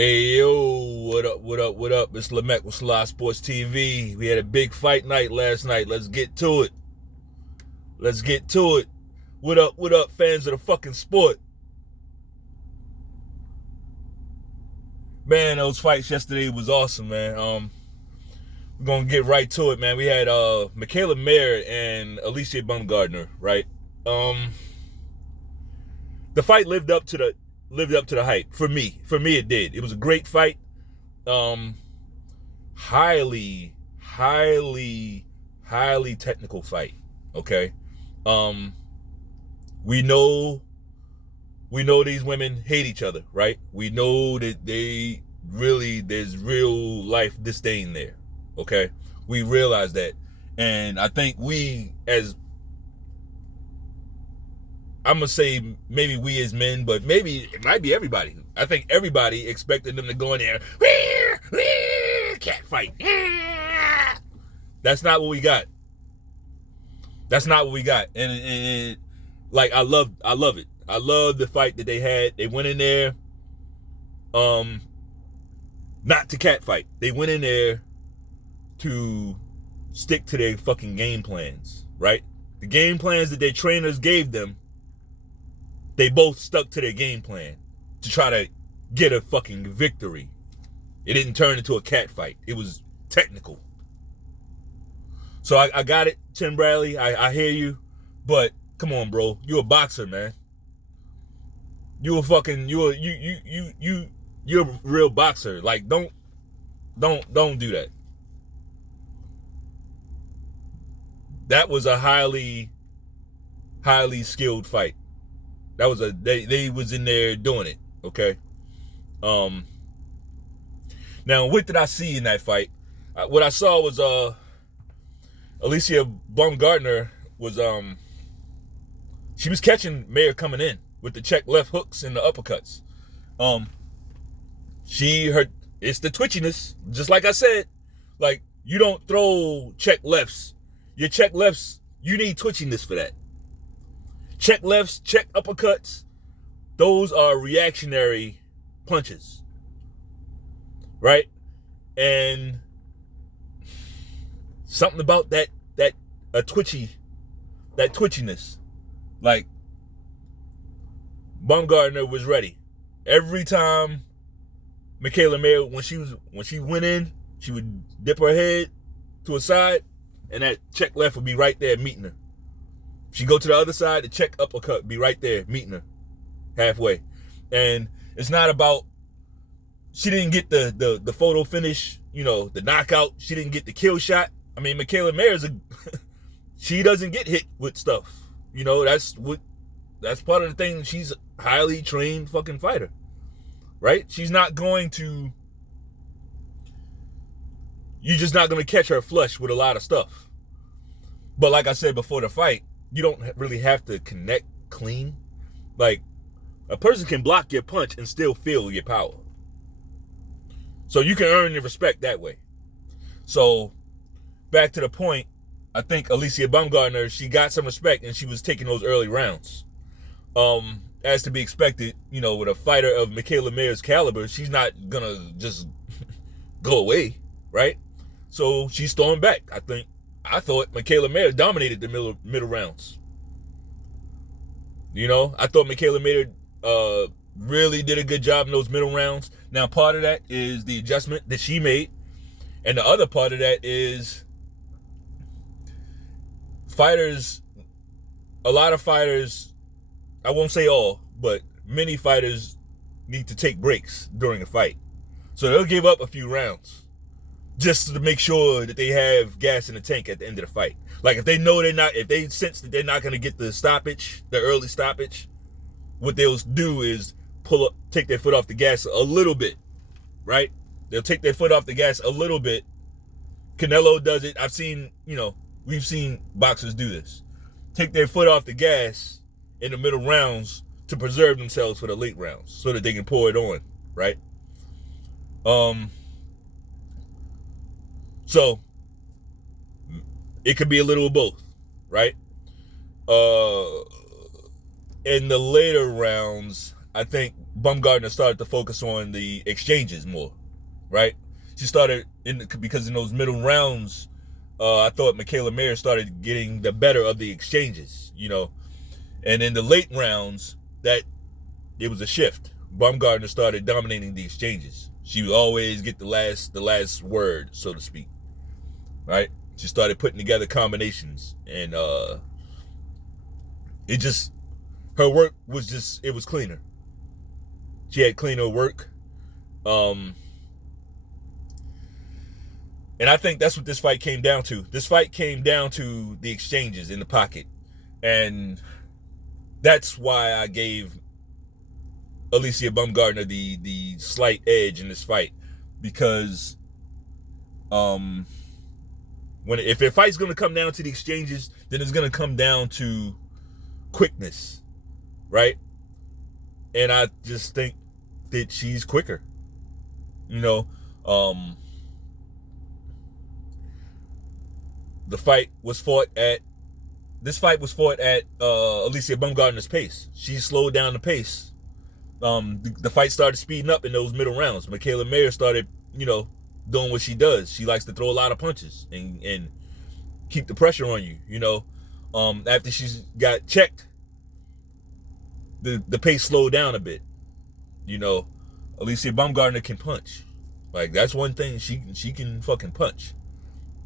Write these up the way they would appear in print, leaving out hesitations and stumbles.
Hey yo, what up, what up, what up? It's Lemekh with selahsportstv. We had a big fight night last night. Let's get to it. Let's get to it. What up, fans of the fucking sport? Man, those fights yesterday was awesome, man. We're gonna get right to it, man. We had Michaela Mayer and Alycia Baumgardner, right? Um the fight lived up to the hype. For me it did. It was a great fight. Um highly, highly, highly technical fight. Okay. Um, we know these women hate each other, right? We know that there's real life disdain there. Okay. We realize that. And I think I'm gonna say maybe we as men, but maybe it might be everybody. I think everybody expected them to go in there, cat fight. That's not what we got. That's not what we got. And like I love it. I love the fight that they had. They went in there, not to cat fight. They went in there to stick to their fucking game plans, right? The game plans that their trainers gave them, they both stuck to their game plan to try to get a fucking victory. It didn't turn into a cat fight. It was technical. So I got it, Tim Bradley. I hear you, but come on, bro. You a boxer, man. You're a real boxer. Like don't do that. That was a highly skilled fight. That was they was in there doing it. Okay. Now what did I see in that fight? What I saw was Alycia Baumgardner was she was catching Mayer coming in with the check left hooks and the uppercuts. It's the twitchiness, just like I said. Like you don't throw check lefts. Your check lefts, you need twitchiness for that. Check lefts, check uppercuts, those are reactionary punches. Right? And something about that twitchiness. Like Baumgardner was ready. Every time Michaela Mayer, when she went in, she would dip her head to a side, and that check left would be right there meeting her. She go to the other side, the check uppercut be right there meeting her halfway. And it's not about, she didn't get the photo finish, the knockout. She didn't get the kill shot. I mean, Michaela Mayer she doesn't get hit with stuff. That's part of the thing. She's a highly trained fucking fighter, right? She's not going to, you're just not going to catch her flush with a lot of stuff. But like I said before the fight, you don't really have to connect clean. Like, a person can block your punch and still feel your power. So you can earn your respect that way. So back to the point, I think Alycia Baumgardner, she got some respect and she was taking those early rounds. As to be expected, with a fighter of Michaela Mayer's caliber, she's not gonna just go away, right? So she stormed back. I thought Michaela Mayer dominated the middle rounds. I thought Michaela Mayer really did a good job in those middle rounds. Now, part of that is the adjustment that she made, and the other part of that is a lot of fighters, I won't say all, but many fighters need to take breaks during a fight. So they'll give up a few rounds just to make sure that they have gas in the tank at the end of the fight. Like if they sense that they're not going to get the early stoppage, what they'll do is take their foot off the gas a little bit, right? They'll take their foot off the gas a little bit. Canelo does it. We've seen boxers do this. Take their foot off the gas in the middle rounds to preserve themselves for the late rounds so that they can pour it on, right? So it could be a little of both, right? In the later rounds, I think Baumgardner started to focus on the exchanges more, right? She started because in those middle rounds, I thought Michaela Mayer started getting the better of the exchanges, and in the late rounds, that it was a shift. Baumgardner started dominating the exchanges. She would always get the last word, so to speak, right? She started putting together combinations, and her work was it was cleaner. She had cleaner work. And I think that's what this fight came down to. This fight came down to the exchanges in the pocket. And that's why I gave Alycia Baumgardner the slight edge in this fight. Because if a fight's going to come down to the exchanges, then it's going to come down to quickness, right? And I just think that she's quicker. This fight was fought at Alycia Baumgardner's pace. She slowed down the pace. The fight started speeding up in those middle rounds. Michaela Mayer started, doing what she does. She likes to throw a lot of punches and keep the pressure on you, after she's got checked, the pace slowed down a bit. Alycia Baumgardner can punch. Like, that's one thing, she can fucking punch.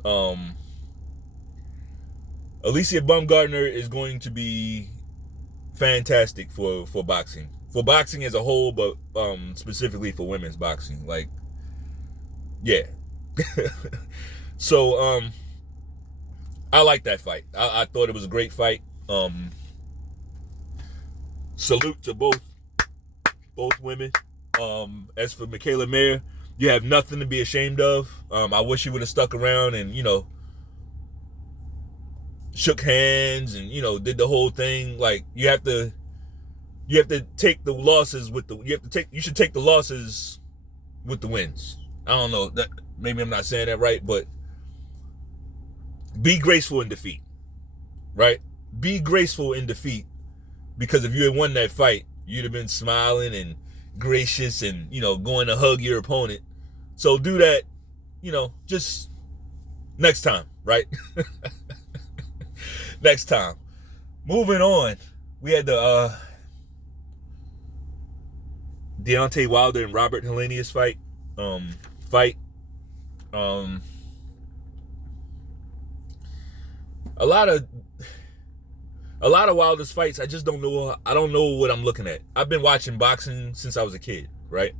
Alycia Baumgardner is going to be fantastic for boxing. For boxing as a whole, but specifically for women's boxing. Like, yeah. So, I like that fight. I thought it was a great fight. Salute to both women. As for Michaela Mayer, you have nothing to be ashamed of. I wish you would have stuck around and, shook hands and, did the whole thing. Like, you have to take the losses you should take the losses with the wins. I don't know, that maybe I'm not saying that right, but be graceful in defeat, right? Be graceful in defeat, because if you had won that fight, you'd have been smiling and gracious and, going to hug your opponent. So do that, just next time, right? Next time. Moving on, we had the Deontay Wilder and Robert Helenius fight. A lot of Wilder's fights, I just don't know. I don't know what I'm looking at. I've been watching boxing since I was a kid, right?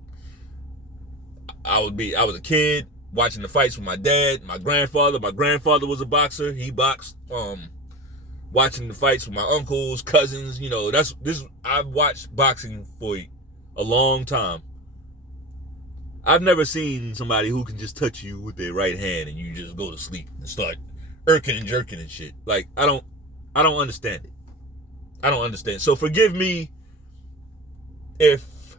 I was a kid watching the fights with my dad, my grandfather. My grandfather was a boxer. He boxed. Watching the fights with my uncles, cousins. I've watched boxing for a long time. I've never seen somebody who can just touch you with their right hand and you just go to sleep and start irking and jerking and shit. Like, I don't understand it. I don't understand. So forgive me if,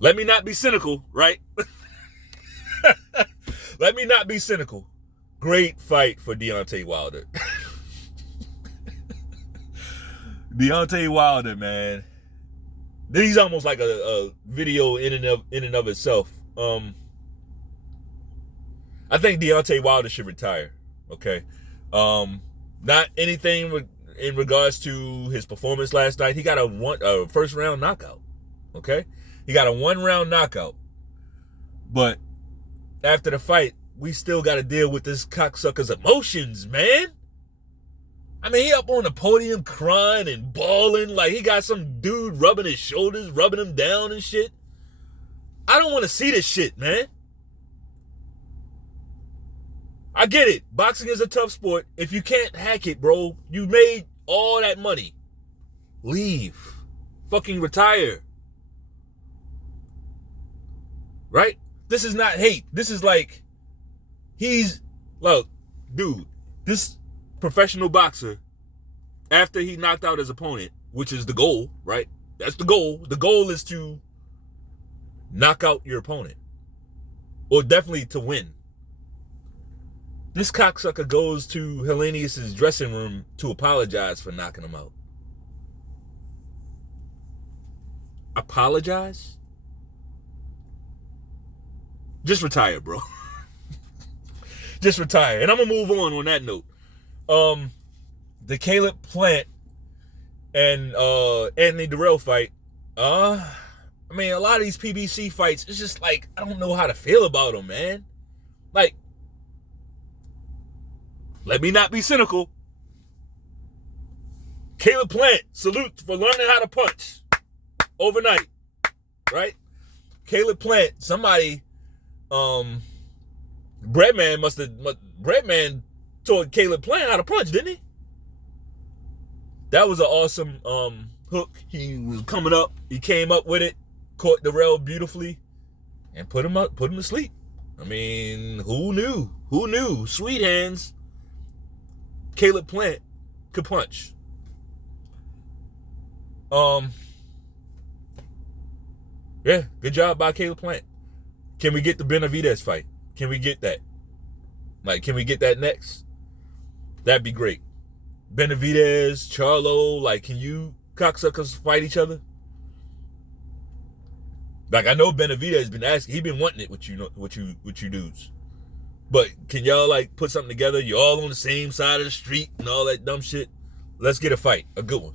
let me not be cynical, right? Let me not be cynical. Great fight for Deontay Wilder. Deontay Wilder, man. He's almost like a video in and of itself. I think Deontay Wilder should retire. Okay. Not anything in regards to his performance last night. He got a first round knockout. Okay. He got a 1-round knockout. But after the fight, we still got to deal with this cocksucker's emotions, man. I mean, he up on the podium crying and bawling like he got some dude rubbing his shoulders, rubbing him down and shit. I don't want to see this shit, man. I get it. Boxing is a tough sport. If you can't hack it, bro, you made all that money. Leave. Fucking retire. Right? This is not hate. This is like, look, dude, this professional boxer, after he knocked out his opponent, which is the goal, right? That's the goal. The goal is to knock out your opponent, or definitely to win. This cocksucker goes to Helenius' dressing room to apologize for knocking him out. apologize? Just retire, bro. Just retire. And I'm going to move on that note. The Caleb Plant and Anthony Durrell fight. I mean, a lot of these PBC fights, it's just like, I don't know how to feel about them, man. Like, let me not be cynical. Caleb Plant, salute for learning how to punch overnight, right? Caleb Plant, somebody, Breadman Breadman taught Caleb Plant how to punch, didn't he? That was an awesome hook. He was coming up, he came up with it, caught Durrell beautifully, and put him to sleep. I mean, who knew? Who knew? Sweet hands. Caleb Plant could punch. Yeah, good job by Caleb Plant. Can we get the Benavidez fight? Can we get that? Like, can we get that next? That'd be great. Benavidez, Charlo, like, can you cocksuckers fight each other? Like, I know Benavidez has been asking, he been wanting it with you dudes. But can y'all, like, put something together? You're all on the same side of the street and all that dumb shit. Let's get a fight, a good one,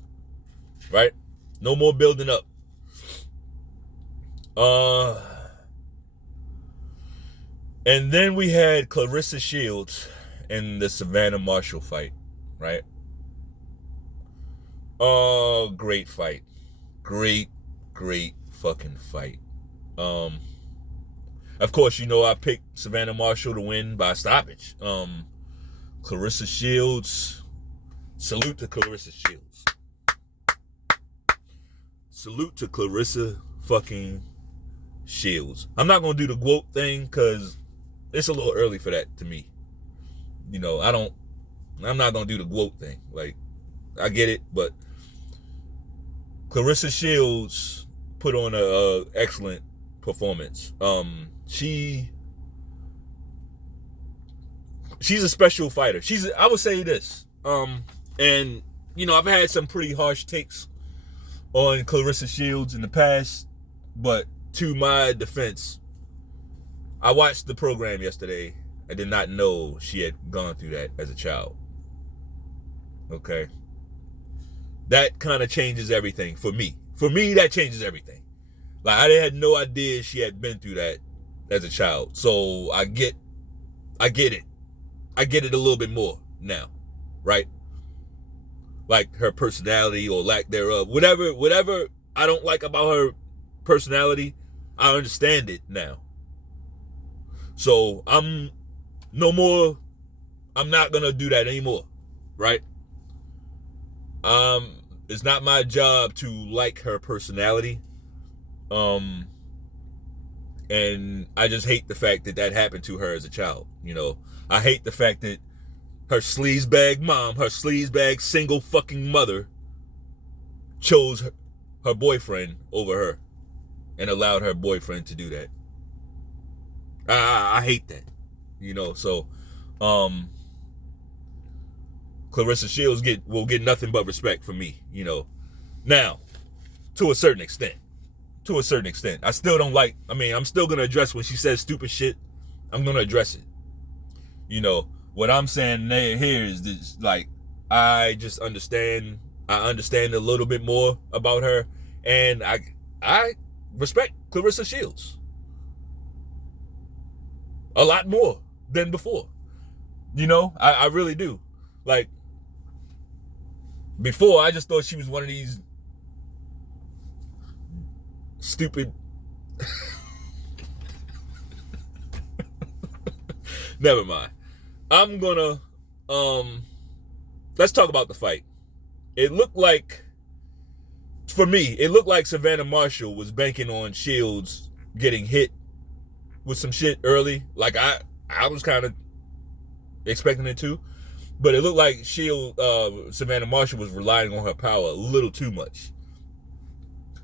right? No more building up. And then we had Claressa Shields in the Savannah Marshall fight, right? Oh, great fight. Great fucking fight. Of course, you know I picked Savannah Marshall to win by stoppage. Claressa Shields. Salute to Claressa Shields. Salute to Claressa fucking Shields. I'm not going to do the GWOAT thing because it's a little early for that to me. You know, I'm not going to do the GWOAT thing. Like, I get it, but Claressa Shields put on a excellent performance. She's a special fighter. I would say this. And you know, I've had some pretty harsh takes on Claressa Shields in the past, but to my defense, I watched the program yesterday. I did not know she had gone through that as a child. Okay. That kind of changes everything for me. For me, that changes everything. Like, I had no idea she had been through that as a child. So I get it. I get it a little bit more now, right? Like her personality or lack thereof. Whatever I don't like about her personality, I understand it now. So I'm not gonna do that anymore, right? It's not my job to like her personality. And I just hate the fact that happened to her as a child. You know, I hate the fact that her sleazebag mom, her sleazebag single fucking mother chose her boyfriend over her and allowed her boyfriend to do that. I hate that, you know. So, Claressa Shields will get nothing but respect from me, you know. Now, to a certain extent, I still don't like. I mean, I'm still gonna address when she says stupid shit. I'm gonna address it. You know what I'm saying here is this: like, I just understand. I understand a little bit more about her, and I respect Claressa Shields a lot more than before. You know, I really do. Like, before, I just thought she was one of these stupid. Never mind. I'm gonna let's talk about the fight. It looked like, for me, Savannah Marshall was banking on Shields getting hit with some shit early. Like, I was kind of expecting it to, but it looked like Savannah Marshall was relying on her power a little too much.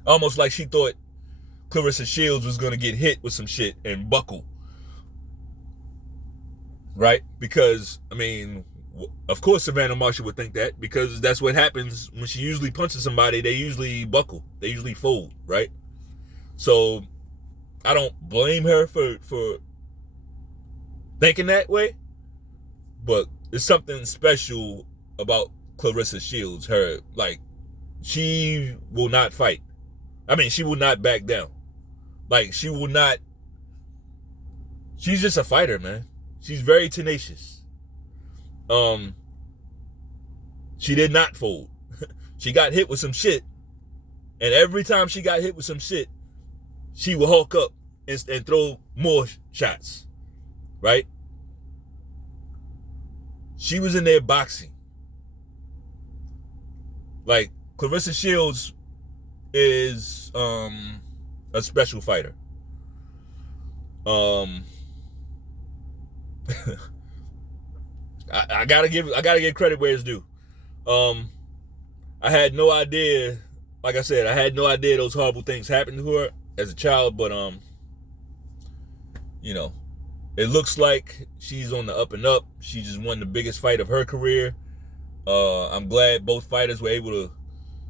Almost like she thought Claressa Shields was going to get hit with some shit and buckle. Right? Because, I mean, of course Savannah Marshall would think that, because that's what happens when she usually punches somebody. They usually buckle. They usually fold, right? So I don't blame her for thinking that way, but there's something special about Claressa Shields. Her, like, she will not fight. I mean, she will not back down. Like, she will not. She's just a fighter, man. She's very tenacious. She did not fold. She got hit with some shit, and every time she got hit with some shit, she would hulk up and throw more shots, right? She was in there boxing. Like, Claressa Shields is a special fighter. I gotta give credit where it's due. I had no idea, like I said, I had no idea those horrible things happened to her as a child, but you know, it looks like she's on the up and up. She just won the biggest fight of her career. I'm glad both fighters were able to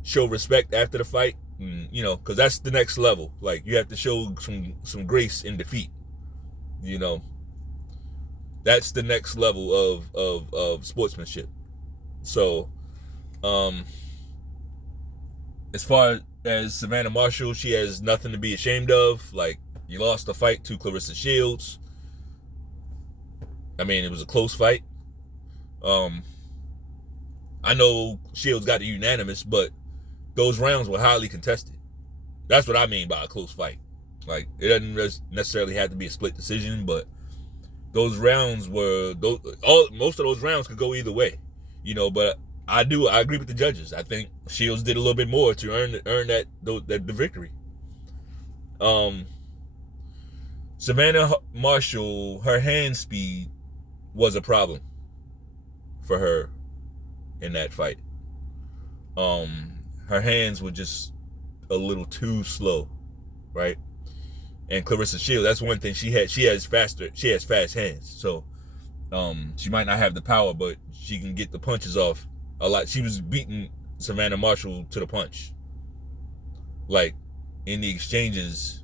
show respect after the fight, you know, because that's the next level. Like, you have to show some grace in defeat, you know. That's the next level of sportsmanship. So, as far as Savannah Marshall, she has nothing to be ashamed of. Like, you lost the fight to Claressa Shields. I mean, it was a close fight. I know Shields got the unanimous, but those rounds were highly contested. That's what I mean by a close fight. Like, it doesn't necessarily have to be a split decision, but those rounds were most of those rounds could go either way, you know. But I agree with the judges. I think Shields did a little bit more to earn the victory. Savannah Marshall, her hand speed was a problem for her in that fight. Her hands were just a little too slow, right? And Claressa Shields, that's one thing she has fast hands. So she might not have the power, but she can get the punches off a lot. She was beating Savannah Marshall to the punch. Like, in the exchanges,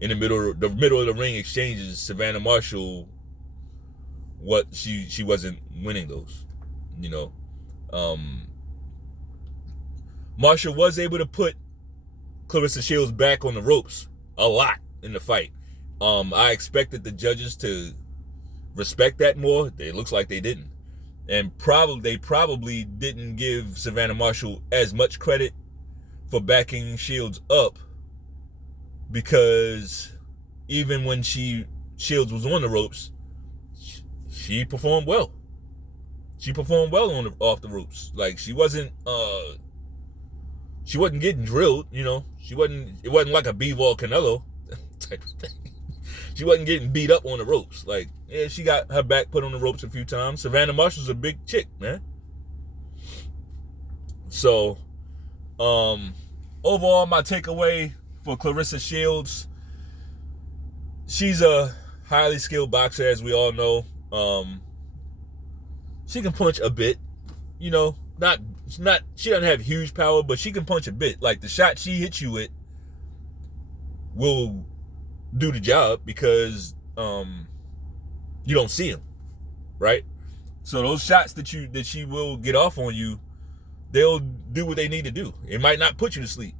in the middle of the ring exchanges, Savannah Marshall, she wasn't winning those, you know. Marshall was able to put Claressa Shields back on the ropes a lot in the fight. I expected the judges to respect that more. It looks like they didn't. And they probably didn't give Savannah Marshall as much credit for backing Shields up, because even when Shields was on the ropes, she performed well. She performed well off the ropes. Like, she wasn't getting drilled, you know. It wasn't like a B-Ball Canelo type of thing. She wasn't getting beat up on the ropes. Like, yeah, she got her back put on the ropes a few times. Savannah Marshall's a big chick, man. So, overall, my takeaway for Claressa Shields, she's a highly skilled boxer, as we all know. She can punch a bit, you know. She doesn't have huge power, but she can punch a bit. Like, the shot she hits you with will do the job, because you don't see them, right? So those shots that she will get off on you, they'll do what they need to do. It might not put you to sleep,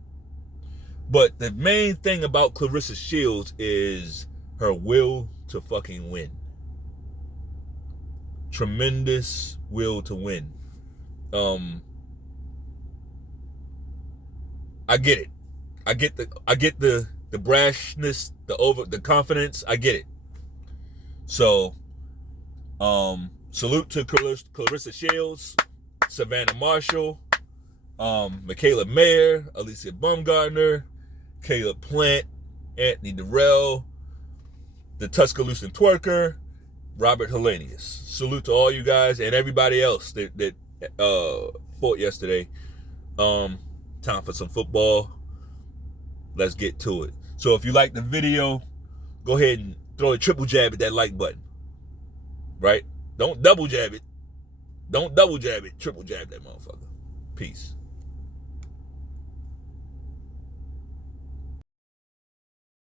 but the main thing about Claressa Shields is her will to fucking win. Tremendous will to win. I get it. I get the brashness, the confidence. I get it. So, salute to Claressa Shields, Savannah Marshall, Michaela Mayer, Alycia Baumgardner, Caleb Plant, Anthony Durrell, the Tuscaloosa Twerker, Robert Hellenius. Salute to all you guys and everybody else that fought yesterday. Time for some football. Let's get to it. So if you like the video, go ahead and throw a triple jab at that like button. Right? Don't double jab it. Triple jab that motherfucker. Peace.